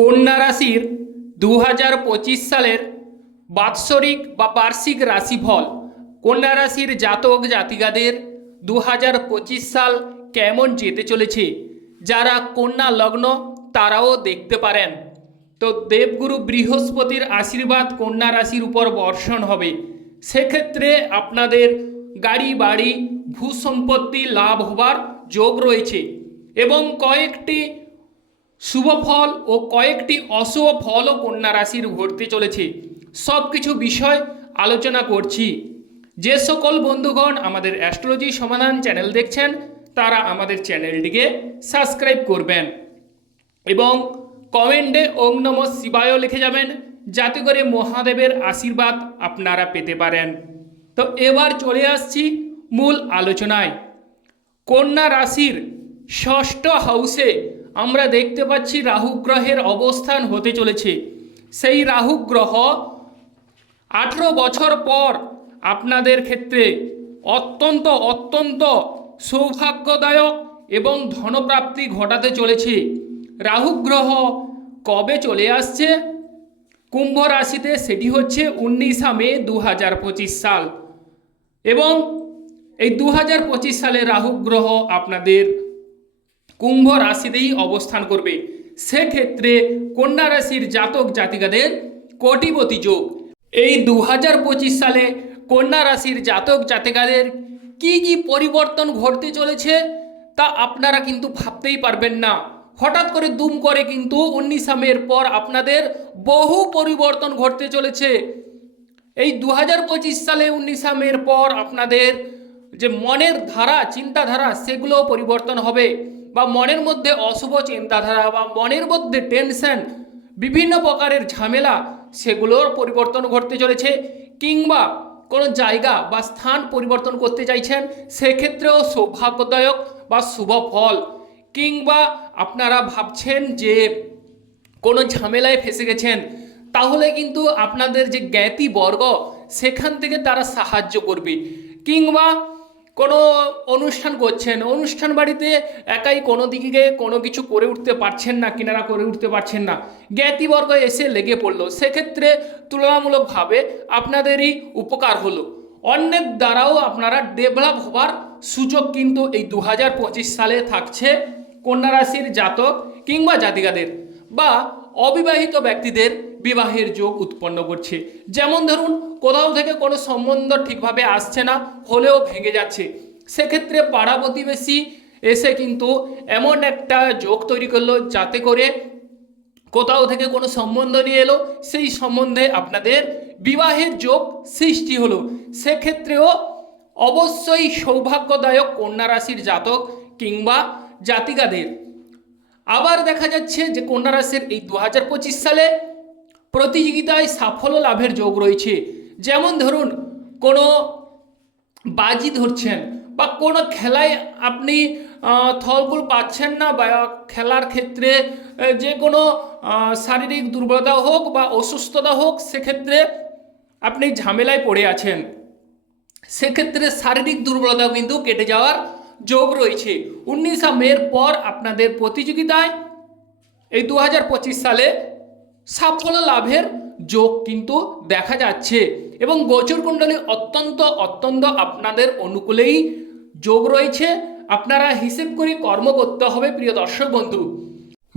কন্যা রাশির 2025 সালের বাৎসরিক বা বার্ষিক রাশিফল কন্যা রাশির জাতক জাতিকাদের 2025 সাল কেমন যেতে চলেছে যারা কন্যা লগ্ন তারাও দেখতে পারেন। তো দেবগুরু বৃহস্পতির আশীর্বাদ কন্যা রাশির উপর বর্ষণ হবে। সেক্ষেত্রে আপনাদের গাড়ি বাড়ি ভূসম্পত্তি লাভ হবার যোগ রয়েছে এবং কয়েকটি শুভ ফল ও কয়েকটি অশুভ ফলও কন্যা রাশির ঘটতে চলেছে। সব কিছু বিষয় আলোচনা করছি। যে সকল বন্ধুগণ আমাদের অ্যাস্ট্রোলজি সমাধান চ্যানেল দেখছেন তারা আমাদের চ্যানেলটিকে সাবস্ক্রাইব করবেন এবং কমেন্টে ওম নমঃ শিবায় লিখে যাবেন, যাতে করে মহাদেবের আশীর্বাদ আপনারা পেতে পারেন। তো এবার চলে আসছি মূল আলোচনায়। কন্যা রাশির ষষ্ঠ হাউসে আমরা দেখতে পাচ্ছি রাহু গ্রহের অবস্থান হতে চলেছে। সেই রাহু গ্রহ 18 বছর পর আপনাদের ক্ষেত্রে অত্যন্ত সৌভাগ্যদায়ক এবং ধনপ্রাপ্তি ঘটাতে চলেছে। রাহু গ্রহ কবে চলে আসছে কুম্ভ রাশিতে, সেটি হচ্ছে 19 মে 2025 সাল এবং এই 2025 সালে রাহু গ্রহ আপনাদের কুম্ভ রাশিতেই অবস্থান করবে। সেক্ষেত্রে কন্যা রাশির জাতক জাতিকাদের কোটিপতি যোগ। এই 2025 সালে কন্যা রাশির জাতক জাতিকাদের কি কি পরিবর্তন ঘটতে চলেছে তা আপনারা কিন্তু ভাবতেই পারবেন না। হঠাৎ করে দুম করে কিন্তু 19 মের পর আপনাদের বহু পরিবর্তন ঘটতে চলেছে। এই 2025 সালে 19 মের পর আপনাদের যে মনের ধারা চিন্তাধারা সেগুলো পরিবর্তন হবে, বা মনের মধ্যে অশুভ চিন্তাধারা বা মনের মধ্যে টেনশন বিভিন্ন প্রকারের ঝামেলা সেগুলোর পরিবর্তন ঘটতে চলেছে। কিংবা কোনো জায়গা বা স্থান পরিবর্তন করতে চাইছেন সেক্ষেত্রেও সৌভাগ্যদায়ক বা শুভ ফল। কিংবা আপনারা ভাবছেন যে কোনো ঝামেলায় ফেসে গেছেন, তাহলে কিন্তু আপনাদের যে জ্ঞাতি বর্গ সেখান থেকে তারা সাহায্য করবে। কিংবা কোনো অনুষ্ঠান করছেন, অনুষ্ঠান বাড়িতে একাই কোনো দিকে কোনো কিছু করে উঠতে পারছেন না, কিনারা করে উঠতে পারছেন না, জ্ঞাতিবর্গ এসে লেগে পড়লো, সেক্ষেত্রে তুলনামূলকভাবে আপনাদেরই উপকার হলো। অন্যের দ্বারাও আপনারা ডেভেলপ হবার সুযোগ কিন্তু এই 2025 সালে থাকছে কন্যা রাশির জাতক কিংবা জাতিকাদের। বা অবিবাহিত ব্যক্তিদের বিবাহের যোগ উৎপন্ন করছে। যেমন ধরুন কোথাও থেকে কোনো সম্বন্ধ ঠিকভাবে আসছে না, হলেও ভেঙে যাচ্ছে, সেক্ষেত্রে পাড়া প্রতিবেশী এসে কিন্তু এমন একটা যোগ তৈরি করলো যাতে করে কোথাও থেকে কোনো সম্বন্ধ নিয়ে এলো, সেই সম্বন্ধে আপনাদের বিবাহের যোগ সৃষ্টি হলো। সেক্ষেত্রেও অবশ্যই সৌভাগ্যদায়ক কন্যা রাশির জাতক কিংবা জাতিকাদের। আবার দেখা যাচ্ছে যে কন্যা রাশির এই 2025 সালে প্রতিযোগিতায় সাফল্য লাভের যোগ রয়েছে। যেমন ধরুন কোনো বাজি ধরছেন বা কোনো খেলায় আপনি ফলাফল পাচ্ছেন না, বা খেলার ক্ষেত্রে যে কোনো শারীরিক দুর্বলতা হোক বা অসুস্থতা হোক, সেক্ষেত্রে আপনি ঝামেলায় পড়ে আছেন, সেক্ষেত্রে শারীরিক দুর্বলতাও কিন্তু কেটে যাওয়ার যোগ রয়েছে। 19 মের পর আপনাদের প্রতিযোগিতায় এই 2025 সালে সাফল্য লাভের যোগ কিন্তু দেখা যাচ্ছে এবং গোচর কুণ্ডলী অত্যন্ত আপনাদের অনুকূলেই যোগ রয়েছে। আপনারা হিসেব করে কর্ম করতে হবে প্রিয় দর্শক বন্ধু।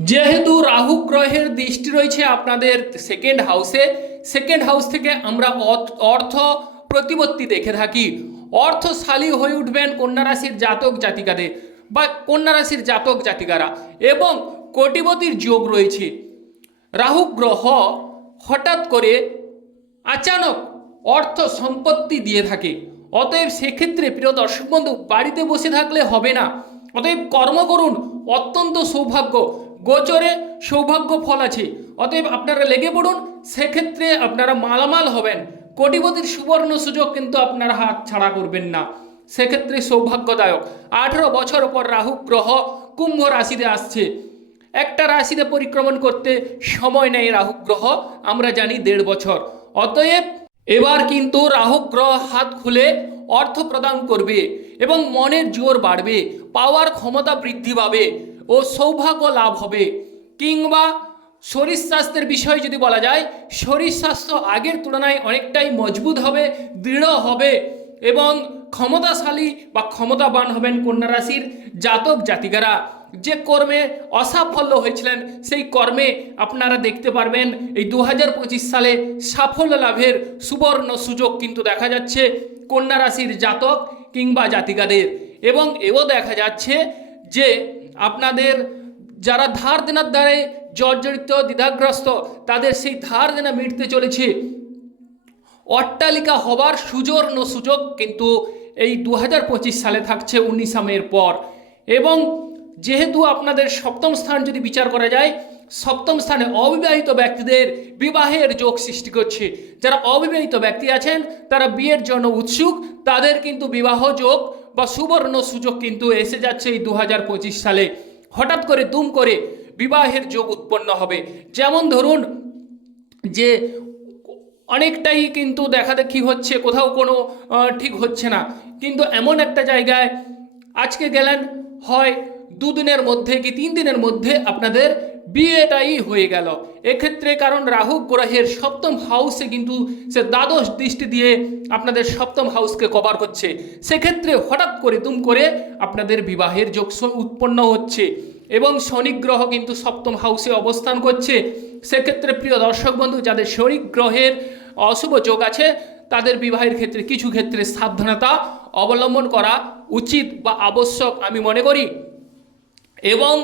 যেহেতু রাহু গ্রহের দৃষ্টি রয়েছে আপনাদের সেকেন্ড হাউসে, সেকেন্ড হাউস থেকে আমরা অর্থ প্রতিপত্তি দেখে থাকি। অর্থশালী হয়ে উঠবেন কন্যা রাশির জাতক জাতিকাদের বা কন্যা রাশির জাতক জাতিকারা, এবং কোটিপতির যোগ রয়েছে। রাহু গ্রহ হঠাৎ করে আচানক অর্থ সম্পত্তি দিয়ে থাকে। অতএব সেক্ষেত্রে প্রিয় দর্শক বন্ধু বাড়িতে বসে থাকলে হবে না, অতএব কর্ম করুন। অত্যন্ত সৌভাগ্য গোচরে সৌভাগ্য ফল আছে, অতএব আপনারা লেগে পড়ুন। সেক্ষেত্রে আপনারা মালামাল হবেন। কোটিপতির সুবর্ণ সুযোগ কিন্তু আপনারা হাত ছাড়া করবেন না, সেক্ষেত্রে সৌভাগ্যদায়ক। 18 বছর পর রাহু গ্রহ কুম্ভ রাশিতে আসছে। একটা রাশিতে পরিক্রমণ করতে সময় নেয় রাহু গ্রহ, আমরা জানি 1.5 বছর। অতএব এবার কিন্তু রাহু গ্রহ হাত খুলে অর্থ প্রদান করবে এবং মনের জোর বাড়বে, পাওয়ার ক্ষমতা বৃদ্ধি পাবে ও সৌভাগ্য লাভ হবে। কিংবা শরীর স্বাস্থ্যের বিষয়ে যদি বলা যায়, শরীর স্বাস্থ্য আগের তুলনায় অনেকটাই মজবুত হবে, দৃঢ় হবে এবং ক্ষমতাশালী বা ক্ষমতাবান হবেন কন্যা রাশির জাতক জাতিকারা। যে কর্মে অসাফল্য হয়েছিলেন সেই কর্মে আপনারা দেখতে পারবেন এই 2025 সালে সাফল্য লাভের সুবর্ণ সুযোগ কিন্তু দেখা যাচ্ছে কন্যা রাশির জাতক কিংবা জাতিকাদের। এবং এও দেখা যাচ্ছে যে আপনাদের যারা ধার দেনার দ্বারে জর্জরিত দ্বিধাগ্রস্ত, তাদের সেই ধার দেনা মিটতে চলেছে। অট্টালিকা হবার সুযোগ কিন্তু এই 2025 সালে থাকছে 19 মের পর। এবং যেহেতু আপনাদের সপ্তম স্থান যদি বিচার করা যায়, সপ্তম স্থানে অবিবাহিত ব্যক্তিদের বিবাহের যোগ সৃষ্টি করছে। যারা অবিবাহিত ব্যক্তি আছেন তারা বিয়ের জন্য উৎসুক, তাদের কিন্তু বিবাহ যোগ বা সুবর্ণ সুযোগ কিন্তু এসে যাচ্ছে এই 2025 সালে। হঠাৎ করে দুম করে বিবাহের যোগ উৎপন্ন হবে। যেমন ধরুন যে অনেকটাই কিন্তু দেখাদেখি হচ্ছে, কোথাও কোনো ঠিক হচ্ছে না, কিন্তু এমন একটা জায়গায় আজকে গেলেন, হয় 2 দিনের মধ্যে কি 3 দিনের মধ্যে আপনাদের বিয়েটাই হয়ে গেল। এক্ষেত্রে কারণ রাহু গ্রহের সপ্তম হাউসে কিন্তু সে দ্বাদশ দৃষ্টি দিয়ে আপনাদের সপ্তম হাউসকে কভার করছে। সেক্ষেত্রে হঠাৎ করে দুম করে আপনাদের বিবাহের যোগ উৎপন্ন হচ্ছে এবং শনি গ্রহ কিন্তু সপ্তম হাউসে অবস্থান করছে। সেক্ষেত্রে প্রিয় দর্শক বন্ধু, যাদের শনি গ্রহের অশুভ যোগ আছে তাদের বিবাহের ক্ষেত্রে কিছু ক্ষেত্রে সাবধানতা অবলম্বন করা উচিত বা আবশ্যক আমি মনে করি। এবং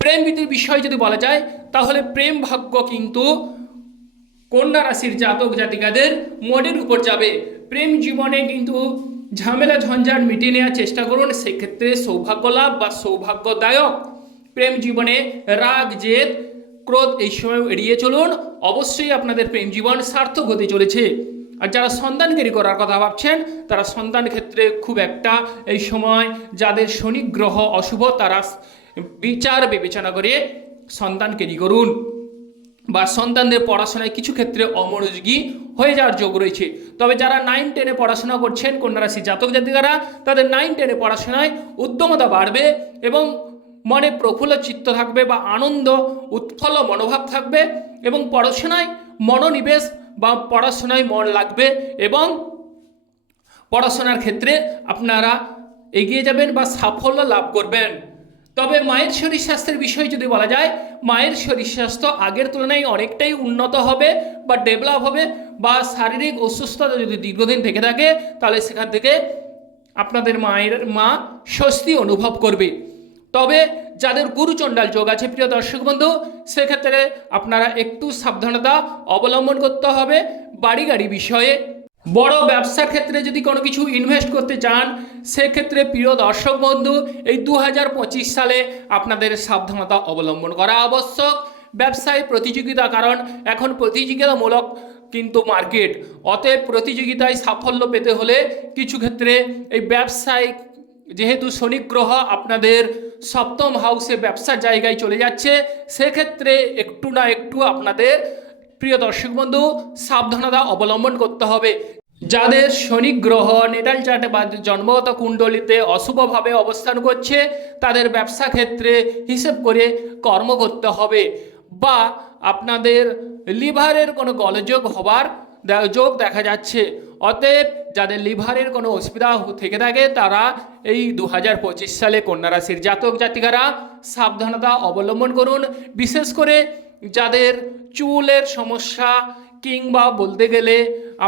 প্রেম প্রীতির বিষয় যদি বলা যায়, তাহলে প্রেম ভাগ্য কিন্তু কন্যা রাশির জাতক জাতিকাদের মোড়ের উপর যাবে। প্রেম জীবনে কিন্তু ঝামেলা ঝঞ্ঝাট মিটিয়ে নেওয়ার চেষ্টা করুন, সেক্ষেত্রে সৌভাগ্য লাভ বা সৌভাগ্যদায়ক। প্রেম জীবনে রাগ জেদ ক্রোধ এই সময় এড়িয়ে চলুন, অবশ্যই আপনাদের প্রেম জীবন সার্থক হতে চলেছে। আর যারা সন্তানকারী করার কথা ভাবছেন তারা সন্তান ক্ষেত্রে খুব একটা এই সময়, যাদের শনি গ্রহ অশুভ তারা বিচার বিবেচনা করে সন্তানকারী করুন। বা সন্তানদের পড়াশোনায় কিছু ক্ষেত্রে অমনোযোগী হয়ে যাওয়ার যোগ রয়েছে। তবে যারা 9-10 পড়াশোনা করছেন কন্যা রাশি জাতক জাতিকারা, তাদের 9-10 পড়াশোনায় উদ্যমতা বাড়বে এবং মনে প্রফুল্ল চিত্ত থাকবে বা আনন্দ উৎফুল্ল মনোভাব থাকবে এবং পড়াশোনায় মনোনিবেশ বা পড়াশোনায় মন লাগবে এবং পড়াশোনার ক্ষেত্রে আপনারা এগিয়ে যাবেন বা সাফল্য লাভ করবেন। তবে মায়ের শরীর স্বাস্থ্যের বিষয়ে যদি বলা যায়, মায়ের শরীর স্বাস্থ্য আগের তুলনায় অনেকটাই উন্নত হবে বা ডেভেলপ হবে, বা শারীরিক অসুস্থতা যদি দীর্ঘদিন থেকে থাকে তাহলে সেখান থেকে আপনাদের মা স্বস্তি অনুভব করবে। তবে যাদের গুরুচণ্ডাল যোগ আছে প্রিয় দর্শক বন্ধু, সেক্ষেত্রে আপনারা একটু সাবধানতা অবলম্বন করতে হবে বাড়ি গাড়ি বিষয়ে। বড় ব্যবসার ক্ষেত্রে যদি কোনো কিছু ইনভেস্ট করতে চান, সেক্ষেত্রে প্রিয় দর্শক বন্ধু এই 2025 সালে আপনাদের সাবধানতা অবলম্বন করা আবশ্যক। ব্যবসায় প্রতিযোগিতা, কারণ এখন প্রতিযোগিতামূলক কিন্তু মার্কেট, অতএব প্রতিযোগিতায় সাফল্য পেতে হলে কিছু ক্ষেত্রে এই ব্যবসায়, যেহেতু শনি গ্রহ আপনাদের সপ্তম হাউসে ব্যবসার জায়গায় চলে যাচ্ছে, সেক্ষেত্রে একটু না একটু আপনাদের প্রিয় দর্শক বন্ধু সাবধানতা অবলম্বন করতে হবে। যাদের শনি গ্রহ নেটাল চার্টে বা জন্মগত কুণ্ডলিতে অশুভভাবে অবস্থান করছে, তাদের ব্যবসা ক্ষেত্রে হিসেব করে কর্ম করতে হবে। বা আপনাদের লিভারের কোনো গলযোগ হবার যোগ দেখা যাচ্ছে, অতএব যাদের লিভারের কোনো অসুবিধা থেকে থাকে তারা এই 2025 সালে কন্যা রাশির জাতক জাতিকারা সাবধানতা অবলম্বন করুন। বিশেষ করে যাদের চুলের সমস্যা কিংবা বলতে গেলে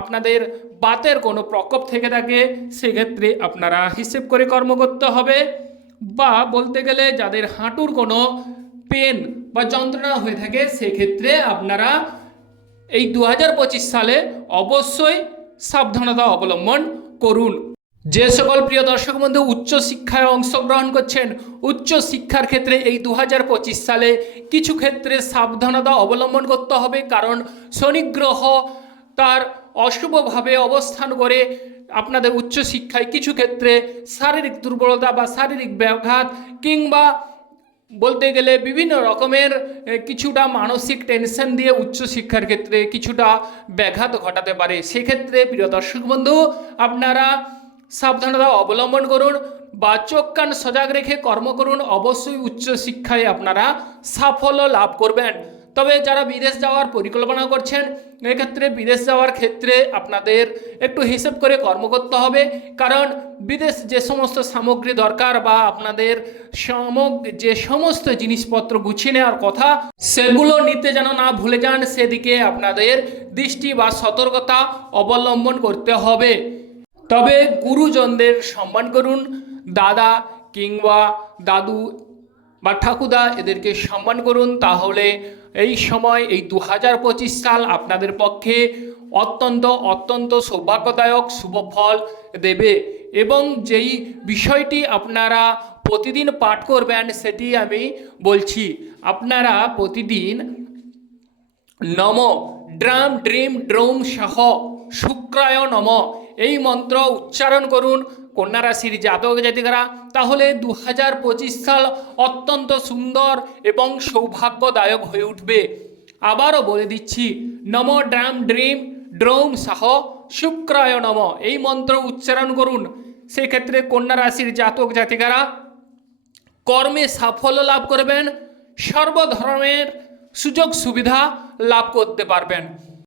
আপনাদের বাতের কোনো প্রকোপ থেকে থাকে, সেক্ষেত্রে আপনারা হিসেব করে কর্ম করতে হবে। বা বলতে গেলে যাদের হাঁটুর কোনো পেন বা যন্ত্রণা হয়ে থাকে, সেক্ষেত্রে আপনারা এই 2025 সালে অবশ্যই সাবধানতা অবলম্বন করুন। যে সকল প্রিয় দর্শক বন্ধু উচ্চশিক্ষায় অংশগ্রহণ করছেন, উচ্চশিক্ষার ক্ষেত্রে এই 2025 সালে কিছু ক্ষেত্রে সাবধানতা অবলম্বন করতে হবে, কারণ শনি গ্রহ তার অশুভভাবে অবস্থান করে আপনাদের উচ্চশিক্ষায় কিছু ক্ষেত্রে শারীরিক দুর্বলতা বা শারীরিক ব্যাঘাত কিংবা বলতে গেলে বিভিন্ন রকমের কিছুটা মানসিক টেনশন দিয়ে উচ্চশিক্ষার ক্ষেত্রে কিছুটা ব্যাঘাত ঘটাতে পারে। সেক্ষেত্রে প্রিয় দর্শক বন্ধু আপনারা সাবধানতা অবলম্বন করুন বা চোখ কান সজাগ রেখে কর্ম করুন, অবশ্যই উচ্চশিক্ষায় আপনারা সাফল্য লাভ করবেন। তবে যারা বিদেশ যাওয়ার পরিকল্পনা করছেন, এক্ষেত্রে বিদেশ যাওয়ার ক্ষেত্রে আপনাদের একটু হিসেব করে কর্ম করতে হবে, কারণ বিদেশ যে সমস্ত সামগ্রী দরকার বা আপনাদের যে সমস্ত জিনিসপত্র গুছিয়ে নেওয়ার কথা, সেগুলো নিতে যেন না ভুলে যান, সেদিকে আপনাদের দৃষ্টি বা সতর্কতা অবলম্বন করতে হবে। তবে গুরুজনদের সম্মান করুন, দাদা কিংবা দাদু বা ঠাকুরদা এদেরকে সম্মান করুন, তাহলে এই সময় এই 2025 সাল আপনাদের পক্ষে অত্যন্ত অত্যন্ত সৌভাগ্যদায়ক শুভ ফল দেবে। এবং যেই বিষয়টি আপনারা প্রতিদিন পাঠ করবেন সেটি আমি বলছি। আপনারা প্রতিদিন নম ড্রাম ড্রিম ড্রৌম সহ শুক্রায় নম এই মন্ত্র উচ্চারণ করুন কন্যা রাশির জাতক জাতিকারা, তাহলে 2025 সাল অত্যন্ত সুন্দর এবং সৌভাগ্যদায়ক হয়ে উঠবে। আবারও বলে দিচ্ছি, নম ড্রাম ড্রিম ড্রৌম সহ শুক্রায় নম এই মন্ত্র উচ্চারণ করুন। সেক্ষেত্রে কন্যা রাশির জাতক জাতিকারা কর্মে সাফল্য লাভ করবেন, সর্বধরনের সুযোগ সুবিধা লাভ করতে পারবেন।